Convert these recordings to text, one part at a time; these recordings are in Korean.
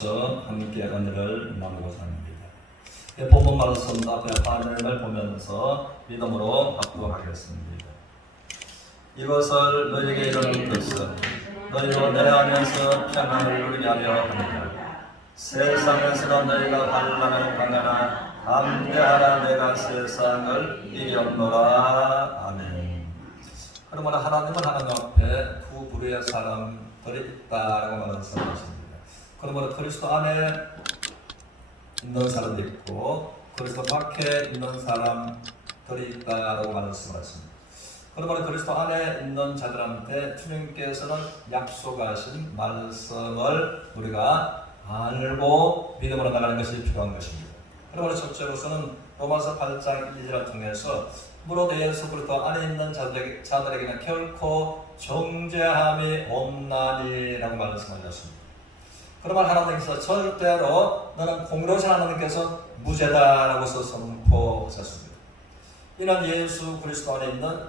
함께 은혜를 나누고자 합니다. 본문 말씀 앞에 화면을 보면서 믿음으로 합독하겠습니다. 이것을 너희에게 이르는 것은 너희로 내 안에서 평안을 누리게 하려 합니다. 세상에서는 너희가 환난을 당하나 담대하라, 내가 세상을 이겼노라. 아멘. 그러므로 하나님은 하나님 앞에 두 부류의 사람들이 있다라고 말씀하십니다. 그러므로 그리스도 안에 있는 사람도 있고 그리스도 밖에 있는 사람들이 있다라고 말씀하십니다. 그러므로 그리스도 안에 있는 자들한테 주님께서는 약속하신 말씀을 우리가 알고 믿음으로 나가는 것이 필요한 것입니다. 그러므로 첫째로서는 로마서 8장 1절을 통해서 무릇 예수 그리스도 안에 있는 자들에게는 결코 정죄함이 없나니라고 말씀하셨습니다. 그러면 하나님께서 절대로 너는 공의로우신 하나님께서 무죄다라고 선포하셨습니다. 이는 예수 그리스도 안에 있는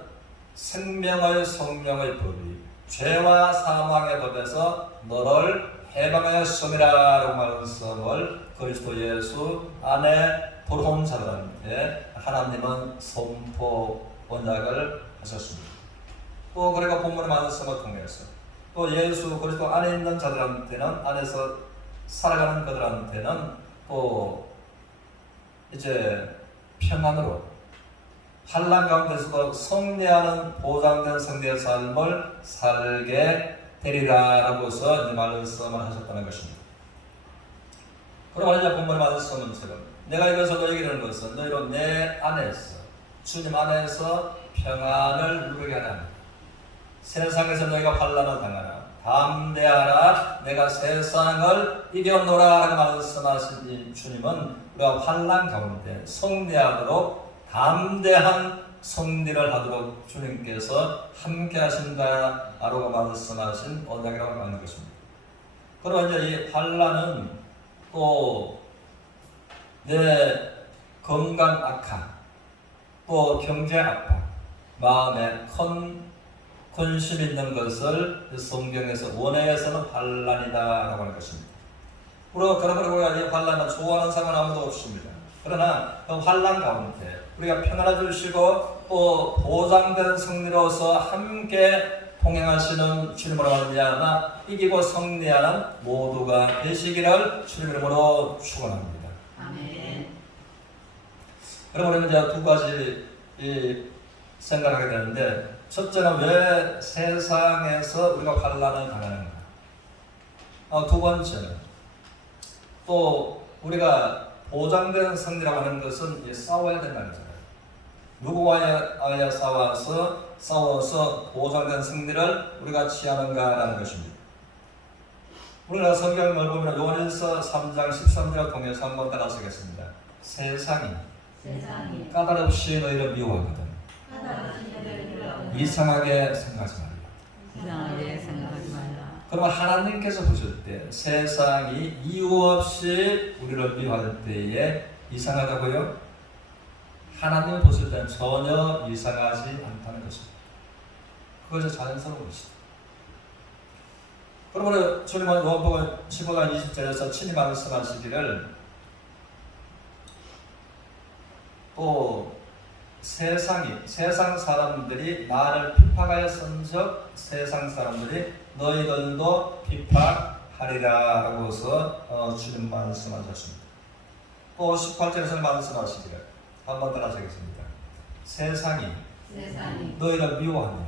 생명의 성령의 법이 죄와 사망의 법에서 너를 해방하였음이라고 말씀을 그리스도 예수 안에 들어온 자들한테 하나님은 선포 언약을 하셨습니다. 또 그리고 본문의 말씀을 통해서 또 예수 그리스도 안에 있는 자들한테는, 안에서 살아가는 그들한테는 또 이제 평안으로 환난 가운데서도 승리하는 보장된 승리의 삶을 살게 되리라라고서 이 말씀을 하셨다는 것입니다. 그러면 이제 본문의 말씀은 지금 내가 이것을 너희에게 이르는 것은 너희로 내 안에서, 주님 안에서 평안을 누리게 하라. 세상에서 너희가 환난을 당하라, 담대하라, 내가 세상을 이겼노라 라고 말씀하신 이 주님은 우리가 환난 가운데 승리하도록, 담대한 승리를 하도록 주님께서 함께 하신다라고 말씀하신 언약이라고 하는 것입니다. 그러나 이제 이 환난은 또 내 건강 악화, 또 경제 악화, 마음에 큰 근심 있는 것을 성경에서 원해에서는 환난이다라고 하는 것입니다. 그러므로 우리가 이 환난을 좋아하는 사람은 아무도 없습니다. 그러나 그 환난 가운데 우리가 평안을 주시고 또 보장된 승리로서 함께 동행하시는 주님으로 말미암아 이기고 승리하는 모두가 되시기를 주님 이름으로 축원합니다. 아멘. 그러므로 이제 두 가지 생각하게 되는데, 첫째는 왜 세상에서 우리가 환난을 당하는가? 두 번째는 또 우리가 보장된 승리라고 하는 것은 싸워야 된다는 거잖아요. 누구와야 싸워서 보장된 승리를 우리가 취하는가라는 것입니다. 우리가 성경을 보면 요한일서 3장 13절을 통해서 한번 따라서겠습니다. 세상이 까다롭이 너희를 미워하거든 이상하게 생각하지 말라. 그러면 하나님께서 보실 때 세상이 이유 없이 우리를 미워할 때에 이상하다고요? 하나님을 보실 때는 전혀 이상하지 않다는 것입니다. 그것이 자연스러운 것이다. 그러므로 주님은 요한복음 15장 20절에서 친히 말씀하시기를 또 세상 사람들이 나를 비판하였은즉 세상 사람들이 너희들도 비판하리라 라고서 주님 말씀하셨습니다. 또 18절에서 말씀하시기를 한번 따라하시겠습니다. 세상이 너희를 미워하느라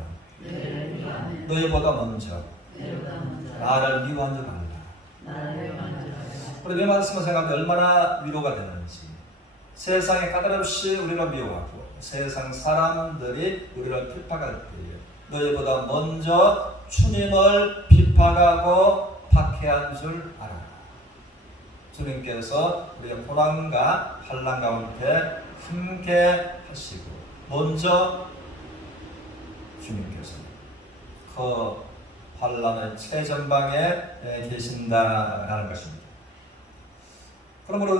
너희보다 먼저 나를 미워한 줄 알라. 우리 이 말씀을 생각하면 얼마나 위로가 되는지. 세상에 까다롭이 우리를 미워하고 세상 사람들이 우리를 비판할 때에 너희보다 먼저 주님을 비판하고 박해한 줄 알아. 주님께서 우리의 고난과 환난 가운데 함께 하시고 먼저 주님께서 그 환난의 최전방에 계신다라는 것입니다. 그러므로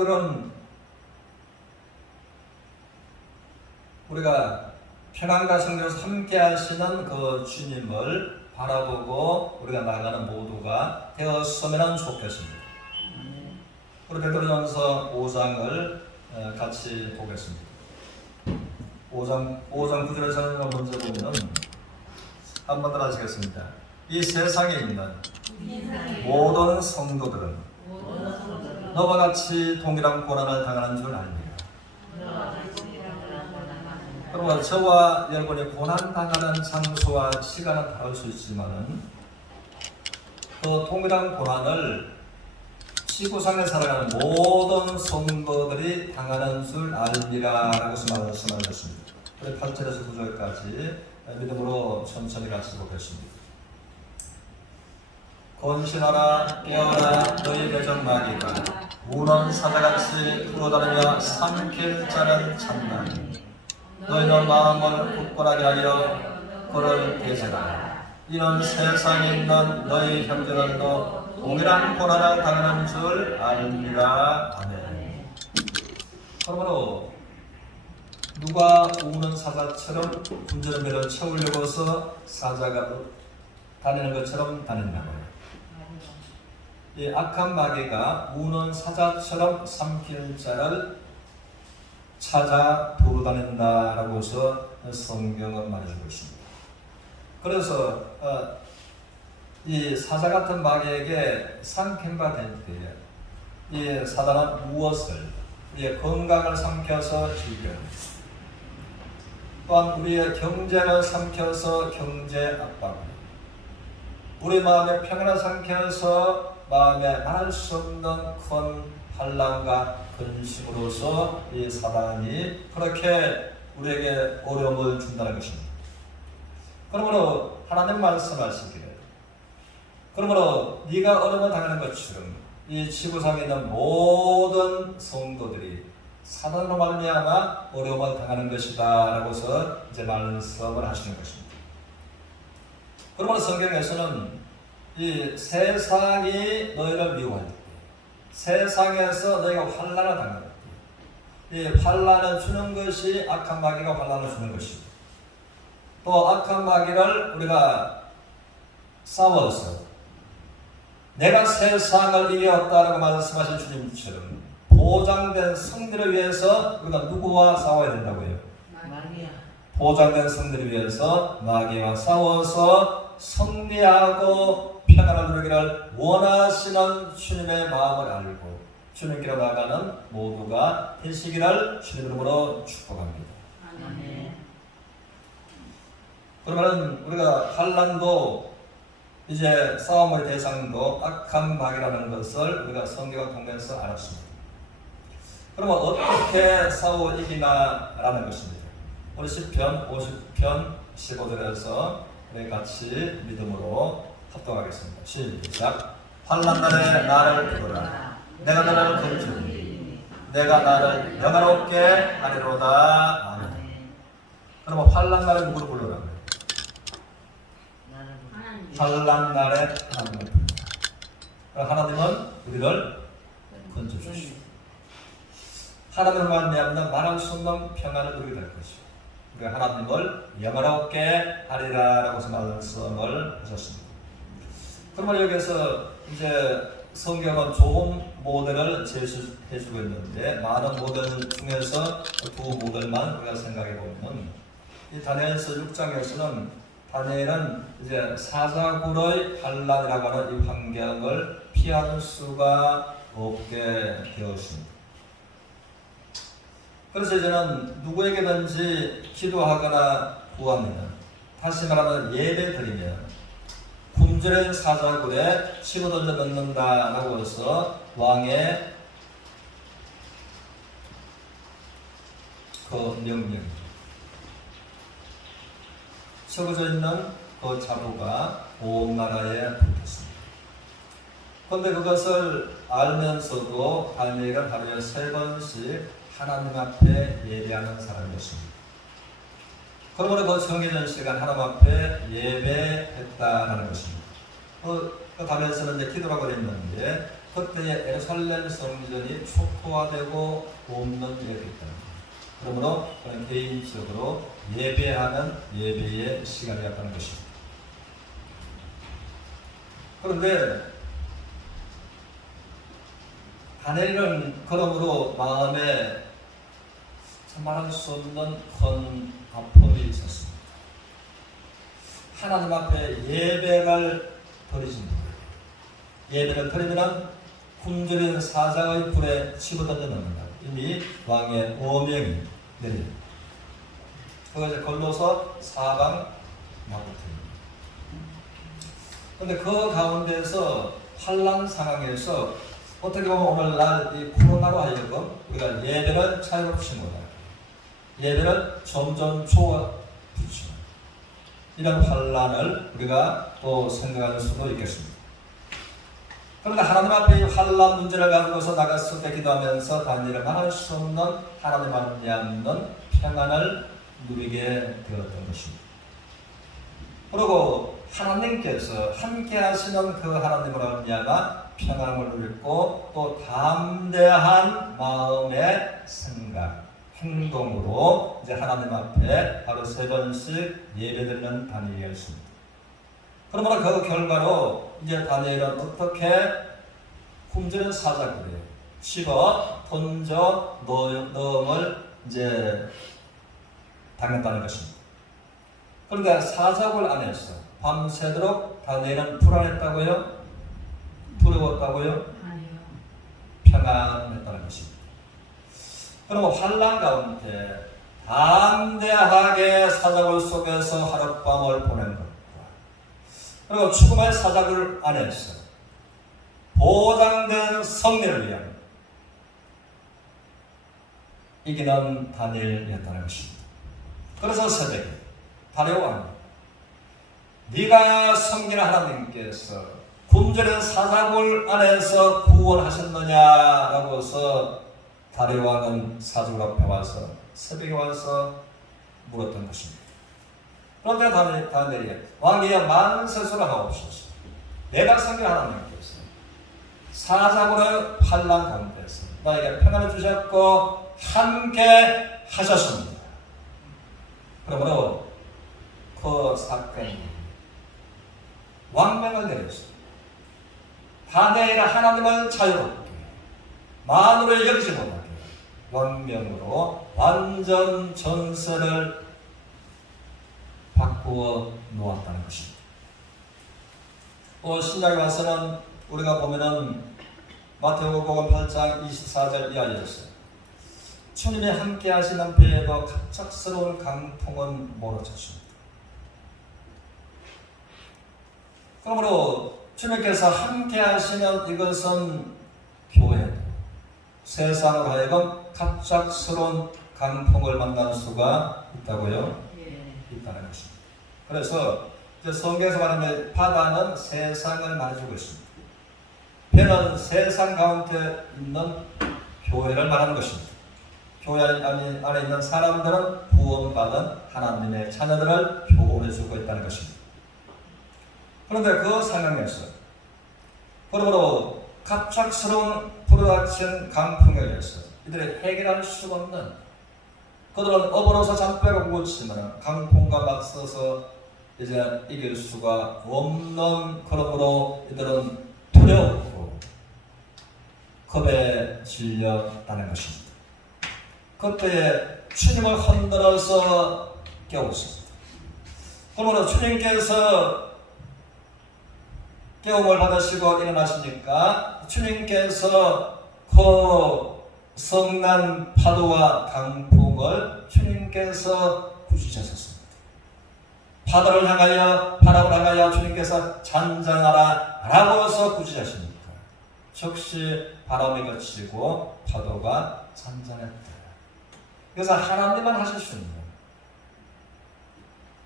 우리가 평안과 승리로서 함께 하시는 그 주님을 바라보고 우리가 나가는 모두가 되었으면 좋겠습니다. 우리 베드로전서 5장을 같이 보겠습니다. 5장 9절에서는 먼저 보면 한번 더 하시겠습니다. 이 세상에 있는 모든 성도들은 너와 같이 동일한 고난을 당하는 줄 압니다. 그러므로 저와 여러분이 고난당하는 장소와 시간은 다를 수 있지만 그 동일한 고난을 지구상에 살아가는 모든 성도들이 당하는 줄 알미라라고 말씀하셨습니다. 8절에서 9절까지 믿음으로 천천히 같이 보겠습니다. 건신하라 깨어라 너희 배정 마귀가 우는 사자같이 불어다니며 삼킬 자는 참나니 너희는 마음을 굳건하게 하여 그를 대적하라. 이는 세상에 있는 너희 형제들도 동일한 고난을 당하는 줄 압니다. 아멘. 그러므로 누가 우는 사자처럼 군전의 배를 채우려고 해서 사자가 다니는 것처럼 다닌다고요. 이 악한 마귀가 우는 사자처럼 삼킬 자를 찾아 돌아다닌다라고 해서 성경은 말해주고 있습니다. 그래서 이 사자 같은 마귀에게 삼킴바 될 때에 이 사단은 무엇을 우리의 건강을 삼켜서 즐겨합니다. 또한 우리의 경제를 삼켜서 경제 압박, 우리 마음의 평안을 삼켜서 마음에 말할 수 없는 큰 환난과 근심으로서 이 사단이 그렇게 우리에게 어려움을 준다는 것입니다. 그러므로 하나님 말씀하시기를 그러므로 네가 어려움을 당하는 것처럼 이 지구상에 있는 모든 성도들이 사단으로 말미암아 어려움을 당하는 것이다 라고서 이제 말씀을 하시는 것입니다. 그러므로 성경에서는 이 세상이 너희를 미워할 때, 세상에서 너희가 환난을 당할 때, 이 환난을 주는 것이 악한 마귀가 환난을 주는 것이고, 또 악한 마귀를 우리가 싸워서 내가 세상을 이겼다라고 말씀하신 주님처럼 보장된 승리를 위해서 우리가 누구와 싸워야 된다고요? 보장된 승리를 위해서 마귀와 싸워서 승리하고 평안을 누리기를 원하시는 주님의 마음을 알고 주님께로 나가는 모두가 되시기를 주님 이름으로 축복합니다. 아멘. 그러면 우리가 환난도 이제 싸움의 대상도 악한 마귀라는 것을 우리가 성경을 통해서 알았습니다. 그러면 어떻게 싸워 이기나라는 것입니다. 우리 시편 50편 15절에서 우리 같이 믿음으로 합동하겠습니다. 시작. 환난 날에 나를 부르라. 내가 너를 건지리니 내가 나를 영화롭게 하리로다. 아멘. 그러면 환난 날에 누구를 부르라고요? 환난 날에 하나님을 부르라. 하나님은 우리를 건져주시오. 하나님을 말미암아 말할 수 없는 평안을 누리게 될 것이오. 우리가 하나님을 영화롭게 하리라라고 말씀을 하셨습니다. 그러면 여기서 이제 성경은 좋은 모델을 제시해주고 있는데 많은 모델 중에서 두 모델만 우리가 생각해 보면 이 다니엘서 6장에서는 다니엘은 이제 사자굴의 환난이라고 하는 이 환경을 피할 수가 없게 되었습니다. 그래서 이제는 누구에게든지 기도하거나 구하면, 다시 말하면 예배 드리면 굶주린 사자굴에 집어던져 넣는다라고 해서 왕의 그 명령이죠. 적어져 있는 그 자부가 온 나라에 붙었습니다. 그런데 그것을 알면서도 다니엘은 하루에 3번씩 하나님 앞에 예배하는 사람이었습니다. 그러므로 그 정해진 시간 하나님 앞에 예배했다라는 것입니다. 그 다니엘서는 이제 기도라고 했는데 그때의 예루살렘 성전이 초토화되고 없는 예배였다. 그러므로 그는 개인적으로 예배하는 예배의 시간이었다는 것입니다. 그런데 다니엘은 그러므로 마음에 참 말할 수 없는 큰 아픔이 있었습니다. 하나님 앞에 예배를 드리신 거예요. 예배를 드리면 굶주린 사자의 불에 집어던져 넣는다. 이미 왕의 오명이 내립니다. 그것이 걸로서 사방 마구입니다. 그런데 그 가운데서 환난 상황에서 어떻게 보면 오늘날 이 코로나로 하여금 우리가 예배를 자유롭지 못하게, 예배를 점점 좁아붙이는 이런 환난을 우리가 또 생각할 수도 있겠습니다. 그런데 하나님 앞에 이 환난 문제를 가지고서 나갔을 때 기도하면서 다니엘은 말할 수 없는 하나님 말미암는 평안을 누리게 되었던 것입니다. 그리고 하나님께서 함께 하시는 그 하나님을 말미암아 평안을 누리고 또 담대한 마음의 생각, 행동으로 이제 하나님 앞에 하루 3번씩 예배드리는 다니엘이었습니다. 그러므로 그 결과로 이제 다니엘은 어떻게 굶주린 사자굴에 집어 던져 넣음을 이제 당했다는 것입니다. 그런데 사자굴 안에서 밤새도록 다니엘은 불안했다고요? 두려웠다고요? 아니요. 평안했다는 것입니다. 그러면 환난 가운데 담대하게 사자굴 속에서 하룻밤을 보낸 것과 그리고 죽음의 사자굴 안에서 보장된 승리를 위한 이기는 다니엘이었다는 것입니다. 그래서 새벽에 다리오 왕이 네가 섬기는 하나님께서 굶주린 사자굴 안에서 구원하셨느냐라고서 다리오 왕은 사자굴 앞에 와서 새벽에 와서 물었던 것입니다. 그런데 다니엘이 왕이여 만세수를 하옵소서. 내가 섬기는 하나님께서 사자굴의 환난 가운데서 나에게 평안을 주셨고 함께 하셨습니다. 그러므로 그 사건이 왕명을 내렸습니다. 다니엘은 하나님을 자유롭게 만으로 여기지 못하게 왕명으로 완전 전세를 바꾸어 놓았다는 것입니다. 신약에 와서는 우리가 보면은 마태복음 8장 24절 이하였어요. 주님이 함께 하시는 배에도 갑작스러운 강풍은 몰아쳤습니다. 그러므로 주님께서 함께 하시는 이것은 교회, 세상으로 하여금 갑작스러운 강풍을 만날 수가 있다고요? 있다는 것입니다. 그래서 성경에서 말하는 바다는 세상을 말해주고 있습니다. 배는 세상 가운데 있는 교회를 말하는 것입니다. 교회 안에 있는 사람들은 구원받은 하나님의 자녀들을 교훈해주고 있다는 것입니다. 그런데 그 상황에서 그러므로 갑작스러운 불어닥친 강풍에 의해서 이들이 해결할 수 없는 그들은 업으로서 잠빼고 묻지만 강풍과 맞서서 이제 이길 수가 없는 그러므로 이들은 두려웠고 겁에 질렸다는 것입니다. 그때 주님을 흔들어서 깨웠습니다. 그러므로 주님께서 깨움을 받으시고 일어나시니까 주님께서 그 성난 파도와 강풍을 주님께서 꾸짖으셨습니다. 바다를 향하여 바람을 향하여 주님께서 잔잔하라 라고서 꾸짖으십니까? 즉시 바람이 그치고 파도가 잔잔했다. 그래서 하나님만 하실 수 있는 거예요.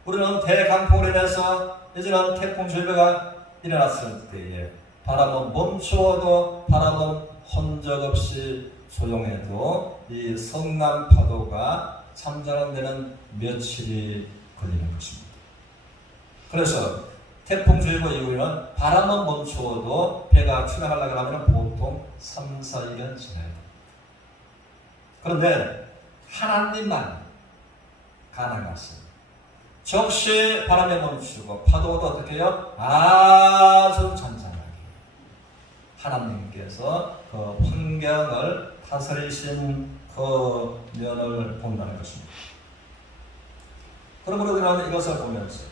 우리는 대강풍으로 인해서 이제는 태풍 절벽가 일어났을 때에 바람은 멈추어도 바람은 흔적 없이 조용해도 이 성난 파도가 잠잠한 데는 며칠이 걸리는 것입니다. 그래서 태풍주의보 이후에는 바람은 멈추어도 배가 출항하려고 하면 보통 3, 4일은 지나야 됩니다. 그런데 하나님만 가능하십니다. 즉시 바람이 멈추고 파도도 어떻게 해요? 아주 잔잔하게 하나님께서 그 환경을 다스리신 그 면을 본다는 것입니다. 그러므로 우리는 이것을 보면서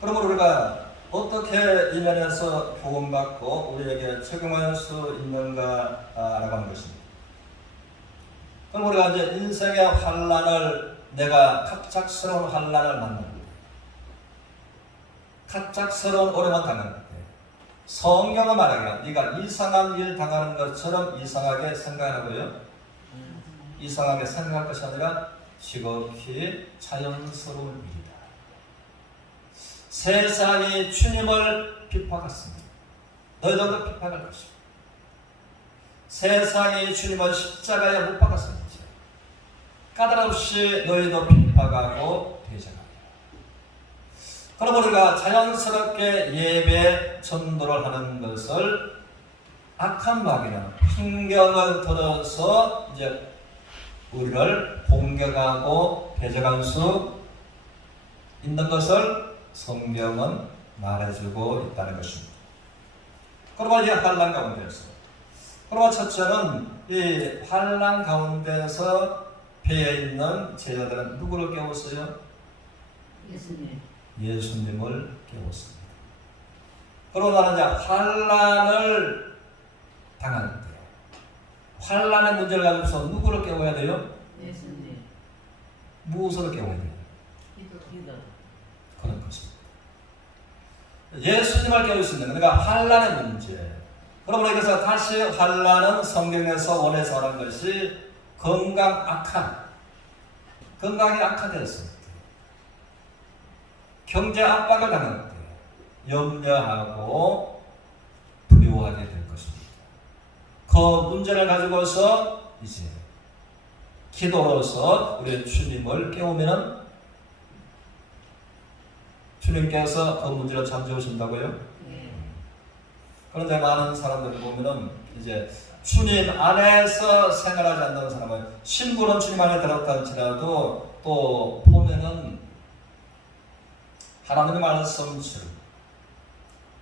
그러므로 우리가 어떻게 이 면에서 구원받고 우리에게 적용할 수 있는가라고 하는 것입니다. 그럼 우리가 이제 인생의 환란을 내가 갑작스러운 환란을 만납니다. 갑작스러운 오래만 당하는 때 성경은 말하기를 네가 이상한 일 당하는 것처럼 이상하게 생각하고요. 이상하게 생각할 것이 아니라 지극히 자연스러운 일이다. 세상이 주님을 핍박했습니다. 너희들도 핍박할 것이다. 세상이 주님을 십자가에 못 박았습니다. 까닭없이 너희도 핍박하고 대적하고. 그럼 우리가 자연스럽게 예배 전도를 하는 것을 악한 마귀는 환경을 들어서 이제 우리를 공격하고 대적할 수 있는 것을 성경은 말해주고 있다는 것입니다. 그러면 이 환난 가운데서, 그러면 첫째는 이 환난 가운데서 배에 있는 제자들은 누구를 깨웠어요? 예수님을 깨웠습니다. 그러나 이제 환난을 당할 때, 환난의 문제를 가지고서 누구를 깨워야 돼요? 예수님. 무엇을 깨워야 돼요? 기도. 그런 것입니다. 예수님을 깨울 수 있는, 그러니까 환난의 문제. 그러므로 여기서 다시 환난은 성경에서 원해서 하는 것이 건강이 악화되었을 때, 경제 압박을 당할 때 염려하고 두려워하게 될 것입니다. 그 문제를 가지고서 이제 기도로서 우리 주님을 깨우면은 주님께서 그 문제를 잠재우신다고요? 네. 그런데 많은 사람들을 보면은 이제 주님 안에서 생활하지 않는 사람은 신부는 주님 안에 들었다 할지라도 또 보면은 하나님의 말씀처럼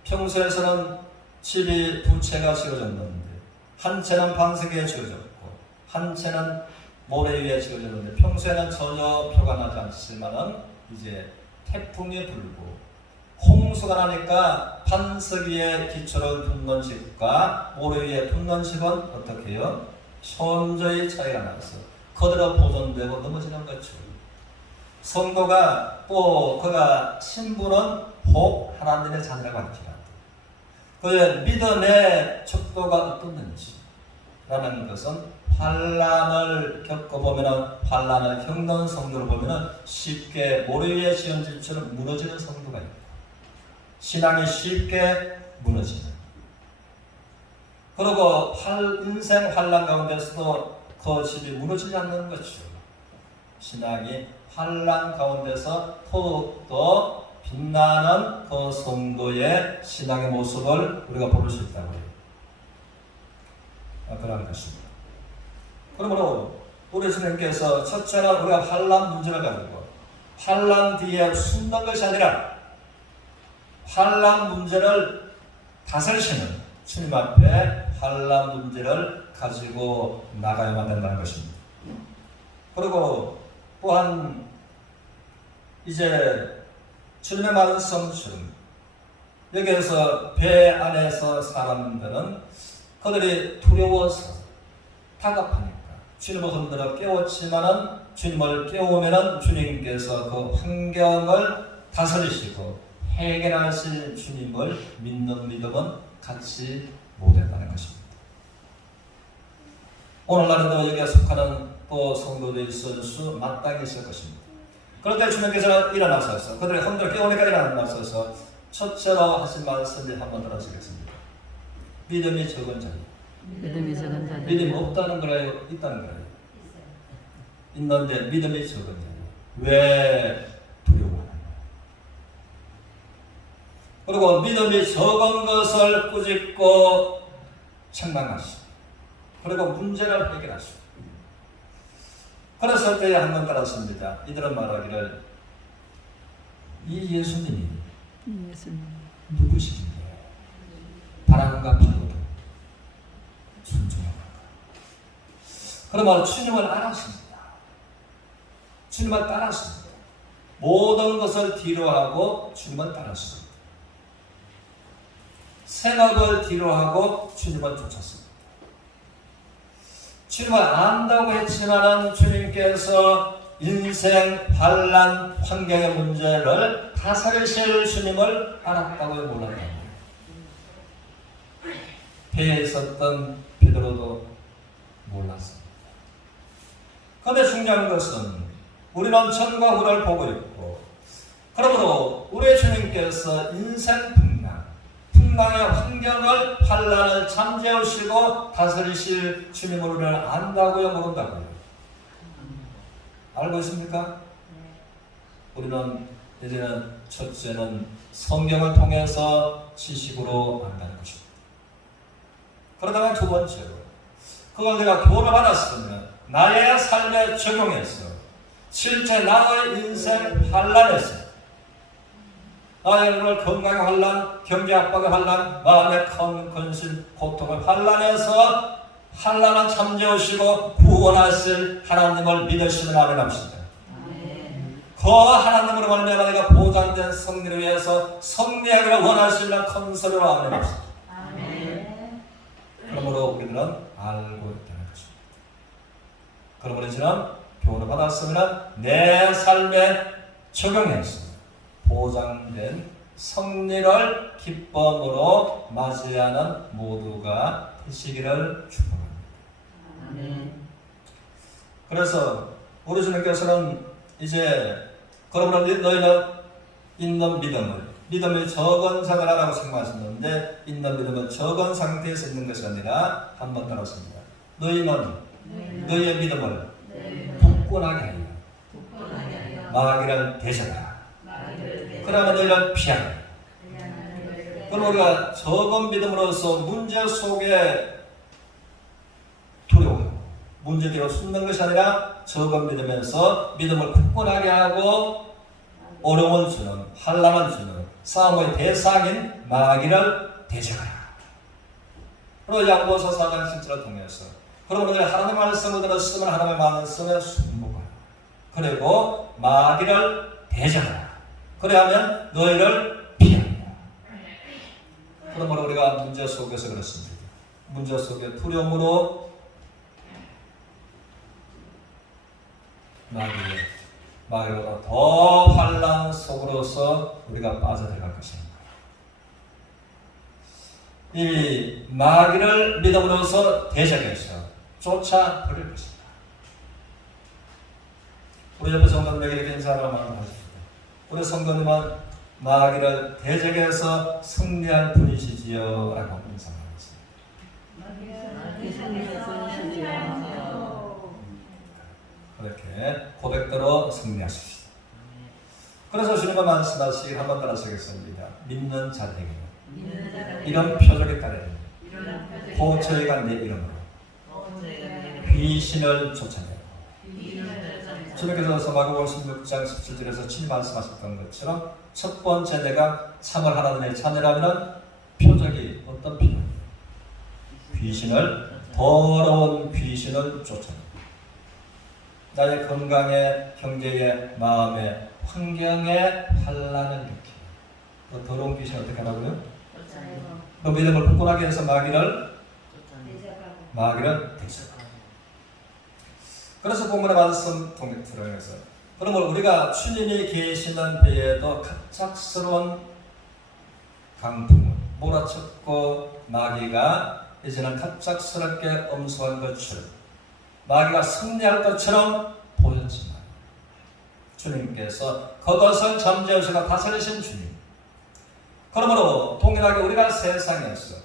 평소에서는 집이 두 채가 지어졌는데 한 채는 반석에 지어졌고 한 채는 모래 위에 지어졌는데 평소에는 전혀 표가 나지 않지만은 이제 태풍이 불고 홍수가 나니까 반석 위에 기초를 붓는 집과 모래 위에 붓는 집은 어떻게 해요? 천저의 차이가 나서 그대로 보존되고 넘어지는 거죠. 성도가 또 그가 신부는 혹 하나님의 자녀라고 할지라도 그의 믿음의 척도가 어떻는지 라는 것은 환난을 겪어보면 환난을 겪는 성도를 보면 쉽게 모래 위에 지은 집처럼 무너지는 성도가 있고 신앙이 쉽게 무너지는, 그리고 인생 환난 가운데서도 그 집이 무너지지 않는 것이죠. 신앙이 환난 가운데서 더욱더 빛나는 그 성도의 신앙의 모습을 우리가 볼 수 있다고 해요. 그런 것입니다. 그러므로 우리 주님께서 첫째는 우리가 환난 문제를 가지고 환난 뒤에 숨는 것이 아니라 환난 문제를 다스리시는 주님 앞에 환난 문제를 가지고 나가야만 된다는 것입니다. 그리고 또한 이제 주님의 말씀처럼 여기에서 배 안에서 사람들은 그들이 두려워서 다급하니까 주님을 흔들어 깨웠지만은 주님을 깨우면은 주님께서 그 환경을 다스리시고 해결하실 주님을 믿는 믿음은 갖지 못했다는 것입니다. 오늘날에도 여기에 속하는 또 성도들이 있을 수 마땅히 있을 것입니다. 그럴 때 주님께서 일어나셔서 그들이 흔들어 깨우니까 일어나셔서 첫째로 하신 말씀을 한번 들어주겠습니다. 믿음이 적은 자니. 믿음이 없다는 거예요? 있다는 거예요? 있는데 믿음이 적은 자니. 왜 두려워하는 거예요? 그리고 믿음이 적은 것을 꾸짖고 책망하시고 그리고 문제를 해결하시고 그랬을 때에 한번 따랐습니다. 이들은 말하기를 이 예수님이 누구시길래 바람과 파도도 순종합니다. 그러므로 주님을 알았습니다. 주님을 따랐습니다. 모든 것을 뒤로하고 주님을 따랐습니다. 생각을 뒤로하고 주님을 쫓았습니다. 주님을 안다고 했지만 주님께서 인생 환난 환경의 문제를 다스리실 주님을 알았다고 몰랐다고. 배에 있었던 베드로도 몰랐습니다. 그런데 중요한 것은 우리는 전과 후를 보고 있고, 그러므로 우리 주님께서 인생 풍랑의 환경을 환난을 잠재우시고 다스리실 주님을 우리는 안다고요, 모른다고요? 알고 있습니까? 우리는 이제는 첫째는 성경을 통해서 지식으로 안다는 것입니다. 그러다가 두 번째로 그걸 내가 교훈을 받았으면 나의 삶에 적용해서 실제 나의 인생 환난에서 나의 건강의 환난, 경제 압박의 환난, 마음의 큰 근심, 고통의 환난에서 환난을 잠재우시고 구원하실 하나님을 믿으시면 아멘합시다. 그 하나님으로 말미암아 내가 보장된 승리를 위해서 승리하기를 원하시는 컨설로 아멘합시다. 그러므로 우리는 알고 있다는 것입니다. 그러므로 이제는 교훈을 받았으면 내 삶에 적용해서 보장된 승리를 기쁨으로 맞이하는 모두가 되시기를 축복합니다. 그래서 우리 주님께서는 이제 그러므로 너희는 있는 믿음이 적은 자들아라고 생각하셨는데, 있는 믿음은 적은 상태에서 있는 것이 아니라 한번 따랐습니다. 너희는 너희의 믿음을 굳건하게 하여 마귀를 대적하라. 그러면 너희를 피하라. 그럼 우리가 적은 믿음으로서 문제 속에 두려워하고 문제대로 숨는 것이 아니라 적은 믿음에서 믿음을 굳건하게 하고 어려움을 주는, 환난을 주는 싸움의 대상인 마귀를 대적하라. 그리고 야고보서 4장 7절을 통해서 그러면 너희 하나님의 말씀을 들었으면 하나님의 말씀에 순복하라. 그리고 마귀를 대적하라. 그래야면 너희를 피한다. 그러므로 우리가 문제 속에서 그렇습니다. 문제 속에 두려움으로 마귀보다 더 환난 속으로서 우리가 빠져들어갈 것입니다. 이 마귀를 믿음으로써 대적해서 쫓아버릴 것입니다. 우리 옆에 성도님에게 이렇게 인사를 하십시다. 우리 성도님은 마귀를 대적해서 승리할 분이시지요 라고 인사하겠습니다. 그렇게 고백대로 승리하십시오. 그래서 주님은 말씀하시길 한번 따라서겠습니다. 믿는 자들에게 이런 표적에 따르니 곧 저희가 내 이름으로 귀신을 쫓아내고, 주님께서 마가복음 16장 17절에서 친히 말씀하셨던 것처럼 첫 번째 내가 참을 하나님의 자녀라면 표적이 어떤 표적? 더러운 귀신을 쫓아내고 나의 건강에, 경제에, 마음에, 환경에 환난을 일으키고, 그 더러운 귀신 어떻게 하라고요? 그 믿음을 굳건하게 해서 마귀를 대적하고. 그래서 본문의 말씀 통해서 그러면 우리가 주님이 계시는 배에도 갑작스러운 강풍을 몰아쳤고 마귀가 이제는 갑작스럽게 엄수한 것처럼 마귀가 승리할 것처럼 보였지만 주님께서 그것을 잠재우시고 다스리신 주님. 그러므로 동일하게 우리가 세상에서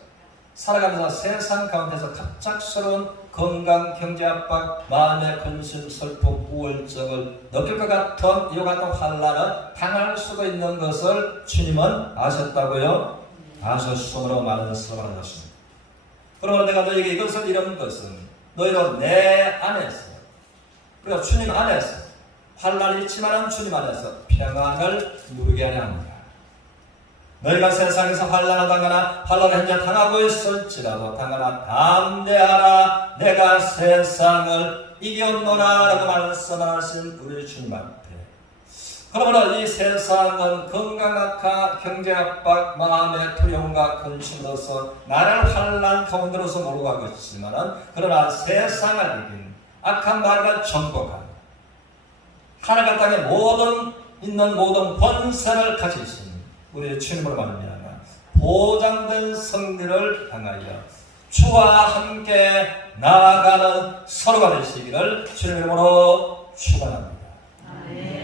살아가면서 세상 가운데서 갑작스러운 건강, 경제 압박, 마음의 근심, 슬픔, 우울증을 느낄 것 같은 이와 같은 환난을 당할 수도 있는 것을 주님은 아셨다고요? 아셨으므로 말씀을 하셨습니다. 그러므로 내가 너에게 이것을 이런 것은 너희는 내 안에서, 그리고 주님 안에서 환난이 있지만 주님 안에서 평안을 누리게 하려 합니다. 너희가 세상에서 환난을 당하나 환난을 현재 당하고 있을지라도 당하나 담대하라 내가 세상을 이겼노라 라고 말씀하신 우리 주님 앞에 그러므로 이 세상은 건강 악화, 경제 압박, 마음의 두려움과 근심으로서 나를 환난 가운데로서 몰고 가고 있지만 그러나 세상을 이긴 악한 말과 정복한 하늘과 땅의 있는 모든 권세를 가지신 우리 주님으로 말미암아 보장된 승리를 향하여 주와 함께 나아가는 서로가 되시기를 주님 이름으로 축원합니다. 아멘.